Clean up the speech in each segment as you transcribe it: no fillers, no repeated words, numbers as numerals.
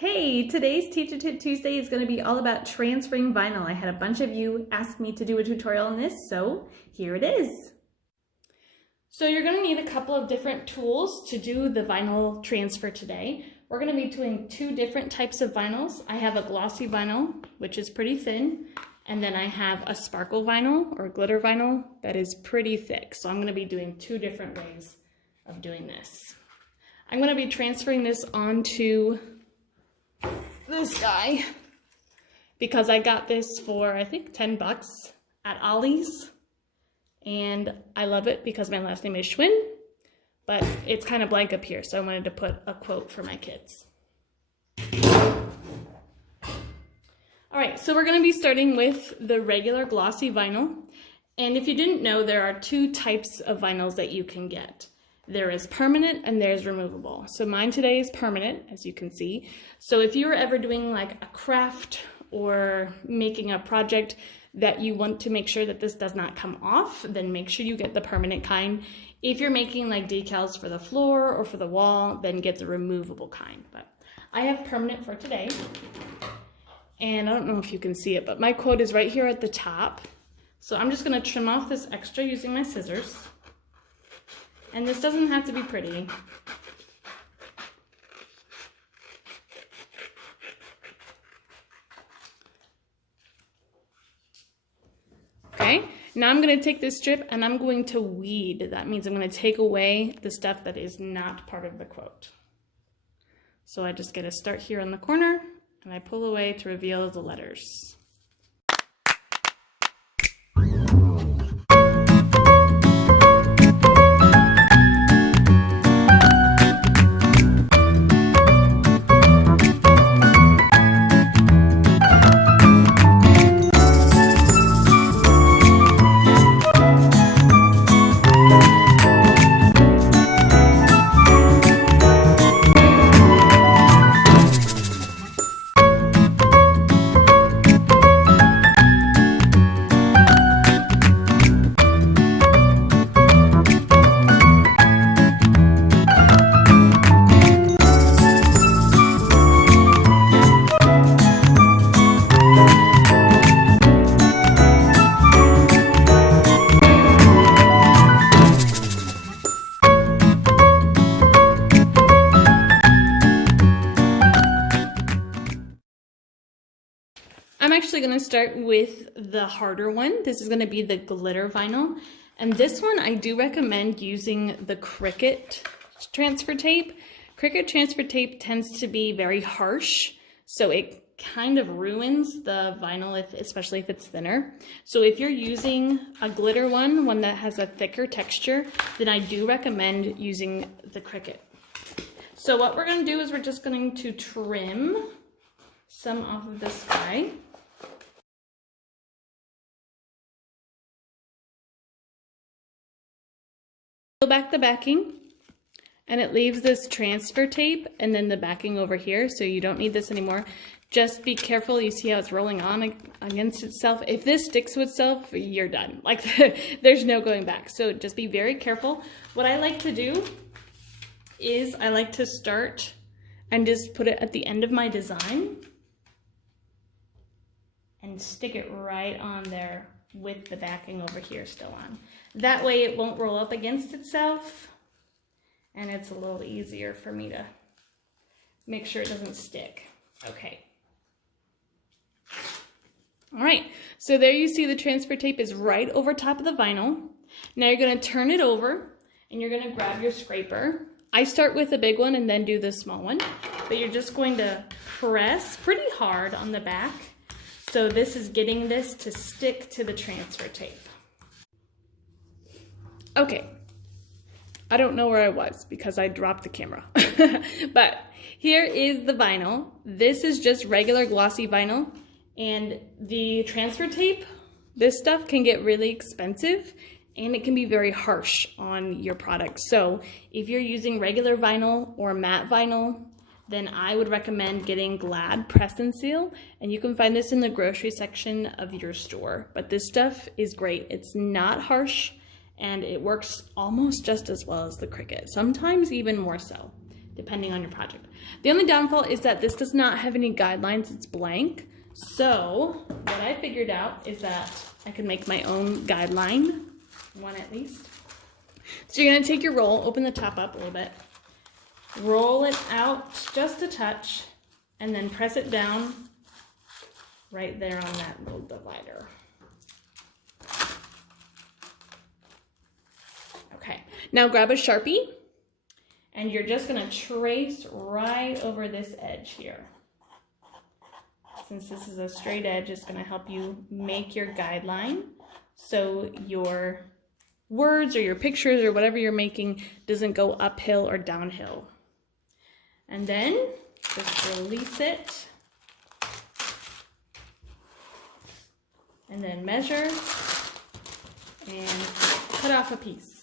Hey, today's Teacher Tip Tuesday is going to be all about transferring vinyl. I had a bunch of you ask me to do a tutorial on this, so here it is. So you're going to need a couple of different tools to do the vinyl transfer today. We're going to be doing two different types of vinyls. I have a glossy vinyl, which is pretty thin, and then I have a sparkle vinyl or glitter vinyl that is pretty thick. So I'm going to be doing two different ways of doing this. I'm going to be transferring this onto this guy because I got this for I think 10 bucks at Ollie's, and I love it because my last name is Schwinn, but it's kind of blank up here, so I wanted to put a quote for my kids. Alright, so we're going to be starting with the regular glossy vinyl, and if you didn't know, there are two types of vinyls that you can get. There is permanent and there's removable. So mine today is permanent, as you can see. So if you're ever doing like a craft or making a project that you want to make sure that this does not come off, then make sure you get the permanent kind. If you're making like decals for the floor or for the wall, then get the removable kind. But I have permanent for today. And I don't know if you can see it, but my quote is right here at the top. So I'm just gonna trim off this extra using my scissors. And this doesn't have to be pretty. Okay, now I'm going to take this strip and I'm going to weed. That means I'm going to take away the stuff that is not part of the quote. So I just get a start here on the corner and I pull away to reveal the letters. I'm actually going to start with the harder one. This is going to be the glitter vinyl. And this one I do recommend using the Cricut transfer tape. Cricut transfer tape tends to be very harsh, so it kind of ruins the vinyl, especially if it's thinner. So if you're using a glitter one that has a thicker texture, then I do recommend using the Cricut. So what we're going to do is we're just going to trim some off of this guy. Peel back the backing, and it leaves this transfer tape and then the backing over here, so you don't need this anymore. Just be careful. You see how it's rolling on against itself? If this sticks to itself, you're done. Like, there's no going back. So just be very careful. What I like to do is I like to start and just put it at the end of my design and stick it right on there with the backing over here still on. That way it won't roll up against itself, and it's a little easier for me to make sure it doesn't stick. Okay. All right, so there you see the transfer tape is right over top of the vinyl. Now you're going to turn it over and you're going to grab your scraper. I start with the big one and then do the small one, but you're just going to press pretty hard on the back. So this is getting this to stick to the transfer tape. Okay, I don't know where I was because I dropped the camera. But here is the vinyl. This is just regular glossy vinyl, and the transfer tape, this stuff can get really expensive and it can be very harsh on your product. So if you're using regular vinyl or matte vinyl, then I would recommend getting Glad Press and Seal, and you can find this in the grocery section of your store. But this stuff is great. It's not harsh and it works almost just as well as the Cricut, sometimes even more so. depending on your project. The only downfall is that this does not have any guidelines, it's blank. So what I figured out is that I can make my own guideline, one at least. So you're gonna take your roll, open the top up a little bit, roll it out just a touch, and then press it down right there on that little divider. Okay, now grab a Sharpie, and you're just gonna trace right over this edge here. Since this is a straight edge, it's gonna help you make your guideline so your words or your pictures or whatever you're making doesn't go uphill or downhill. And then just release it. And then measure and cut off a piece.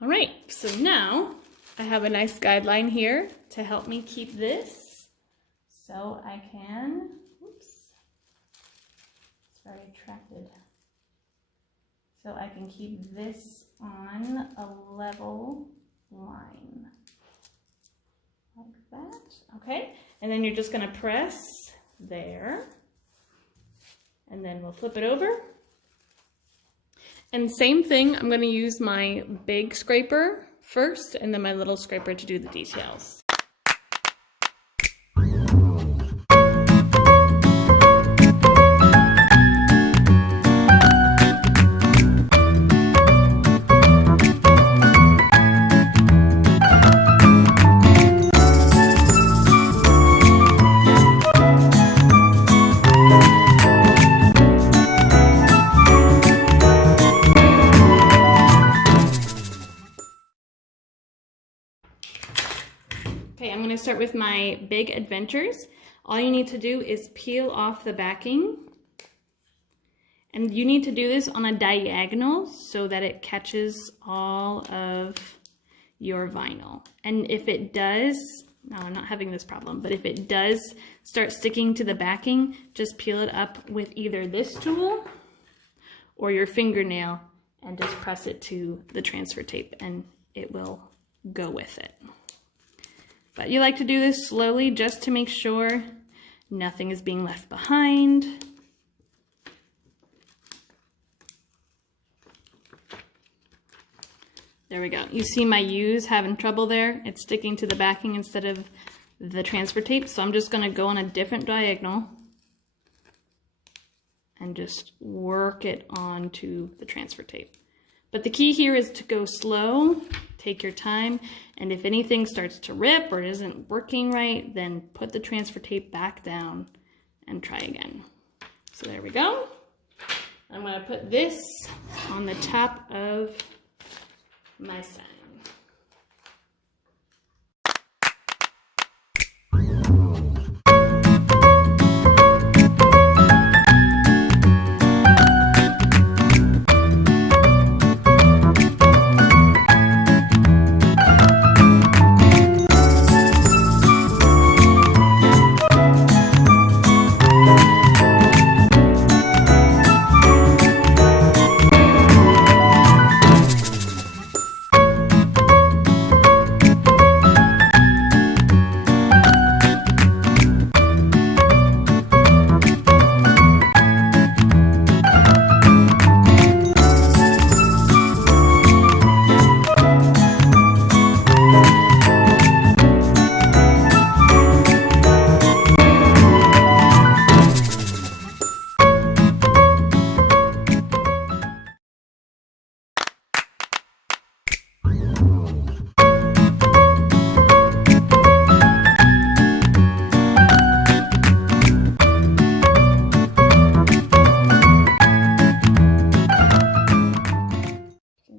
All right, so now I have a nice guideline here to help me keep this. So I can, oops, it's very attracted. So I can keep this on a level line, like that, okay? And then you're just gonna press there, and then we'll flip it over. And same thing, I'm gonna use my big scraper first and then my little scraper to do the details. Okay, I'm going to start with my big adventures. All you need to do is peel off the backing. And you need to do this on a diagonal so that it catches all of your vinyl. And if it does, no, I'm not having this problem, but if it does start sticking to the backing, just peel it up with either this tool or your fingernail and just press it to the transfer tape and it will go with it. But you like to do this slowly just to make sure nothing is being left behind. There we go. You see my U's having trouble there. It's sticking to the backing instead of the transfer tape. So I'm just going to go on a different diagonal and just work it onto the transfer tape. But the key here is to go slow, take your time, and if anything starts to rip or isn't working right, then put the transfer tape back down and try again. So there we go. I'm going to put this on the top of my sign.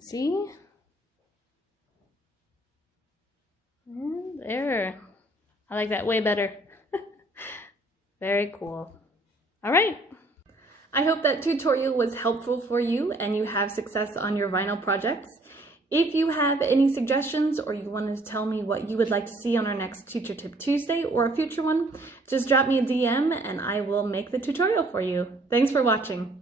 See? And there. I like that way better. Very cool. All right. I hope that tutorial was helpful for you and you have success on your vinyl projects. If you have any suggestions or you wanted to tell me what you would like to see on our next Teacher Tip Tuesday or a future one, just drop me a DM and I will make the tutorial for you. Thanks for watching.